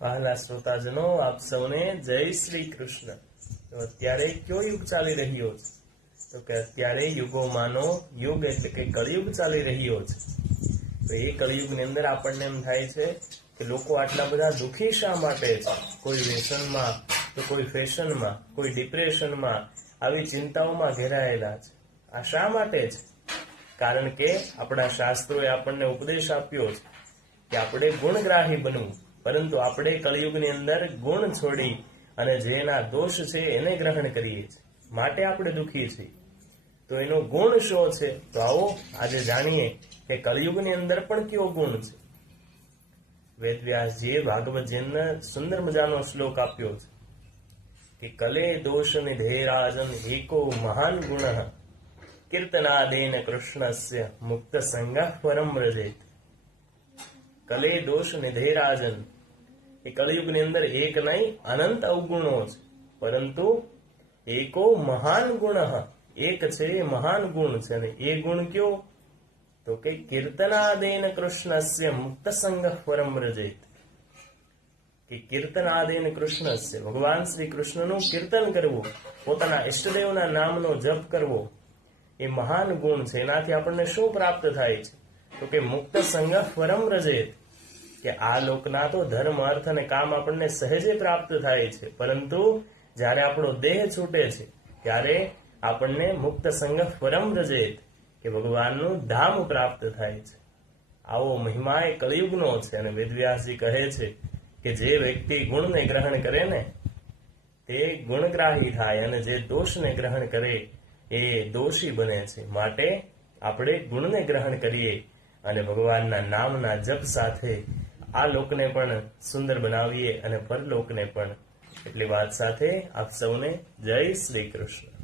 વહાલા શ્રોતાજનો, આપ સૌને જય શ્રી કૃષ્ણ। તો અત્યારે કયો યુગ ચાલી રહ્યો છે? તો કે અત્યારે યુગોમાંનો યુગ એટલે કે કળિયુગ ચાલી રહ્યો છે। તો એ કળિયુગની અંદર આપણને એમ થાય છે કે લોકો આટલા બધા દુઃખી શા માટે છે? કોઈ વ્યસનમાં, તો કોઈ ફેશનમાં, કોઈ ડિપ્રેશનમાં, આવી ચિંતાઓમાં ઘેરાયેલા છે। આ શા માટે છે? કારણ કે આપણા શાસ્ત્રોએ આપણને ઉપદેશ આપ્યો છે કે આપણે ગુણગ્રાહી બનવું, પરંતુ આપણે કળિયુગની અંદર ગુણ છોડી અને જેના દોષ છે એને ગ્રહણ કરીએ છીએ, માટે આપણે દુઃખી છીએ। તો એનો ગુણ શો છે? તો આવો આજે જાણીએ કે કળિયુગની અંદર પણ કયો ગુણ છે। વેદવ્યાસજીએ ભાગવતજીને સુંદર મજાનો શ્લોક આપ્યો છે કે કલે દોષ નિધેરાજન એકો મહાન ગુણ કીર્તનાદેન કૃષ્ણસ્ય મુક્ત સંગઃ પરમ વ્રજેત। કલે દોષ નિધેરાજન, એ કળિયુગની અંદર એક નહીં અનંત અવગુણો છે, પરંતુ એકો મહાન ગુણ, એક છે એ મહાન ગુણ છે। અને એ ગુણ કયો? તો કે કીર્તનાદેન કૃષ્ણસ્ય મુક્ત સંગઃ પરમ વ્રજેત। કે કીર્તનાદેન કૃષ્ણસ્ય, ભગવાન શ્રી કૃષ્ણનું કીર્તન કરવું, પોતાના ઈષ્ટદેવના નામનો જપ કરવો, એ મહાન ગુણ છે। એનાથી આપણને શું પ્રાપ્ત થાય છે? તો કે મુક્ત સંગઃ પરમ વ્રજેત, કે આ લોકના તો ધર્મ અર્થ અને કામ આપણને સહેજે પ્રાપ્ત થાય છે, પરંતુ જ્યારે આપણો દેહ છૂટે છે ત્યારે આપણને મુક્ત સંગઃ પરમ વ્રજેત, કે ભગવાનનું ધામ પ્રાપ્ત થાય છે। આવો મહિમા એ કળિયુગનો છે। અને વેદવ્યાસજી કહે છે કે જે વ્યક્તિ ગુણને ગ્રહણ કરે ને તે ગુણગ્રાહી થાય, અને જે દોષને ગ્રહણ કરે એ દોષી બને છે। માટે આપણે ગુણને ગ્રહણ કરીએ અને ભગવાનના નામના જપ સાથે આ લોકને પણ સુંદર બનાવીએ અને પરલોકને પણ। એટલી વાત સાથે આપ સૌને જય શ્રી કૃષ્ણ।